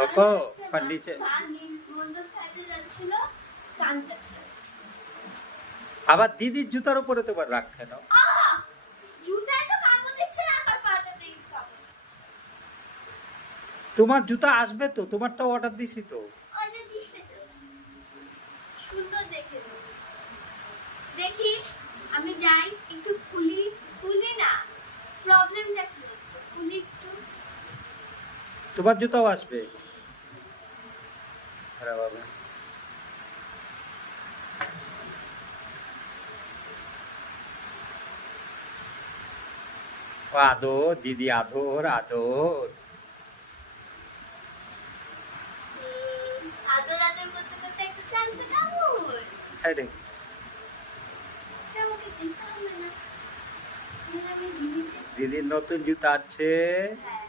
Cocoa নিচে আবার দিদির জুতার উপরে তোমার রাখ কেন? তোমার জুতা আসবে তো, তোমারটা অর্ডার দিছি তো। সুন্দর দেখি আমি যাই একটু খুলি না, প্রবলেমটা কি হচ্ছে, খুলি একটু। তোমার জুতাও আসবে। আরে বাবা, আদর দিদি, আদর আদর আদর আদর করতে করতে একটু চান্সে কামড়। হ্যাঁ রে, আমাকে দিতে হবে না, দিদির নতুন জুতা আছে। হ্যাঁ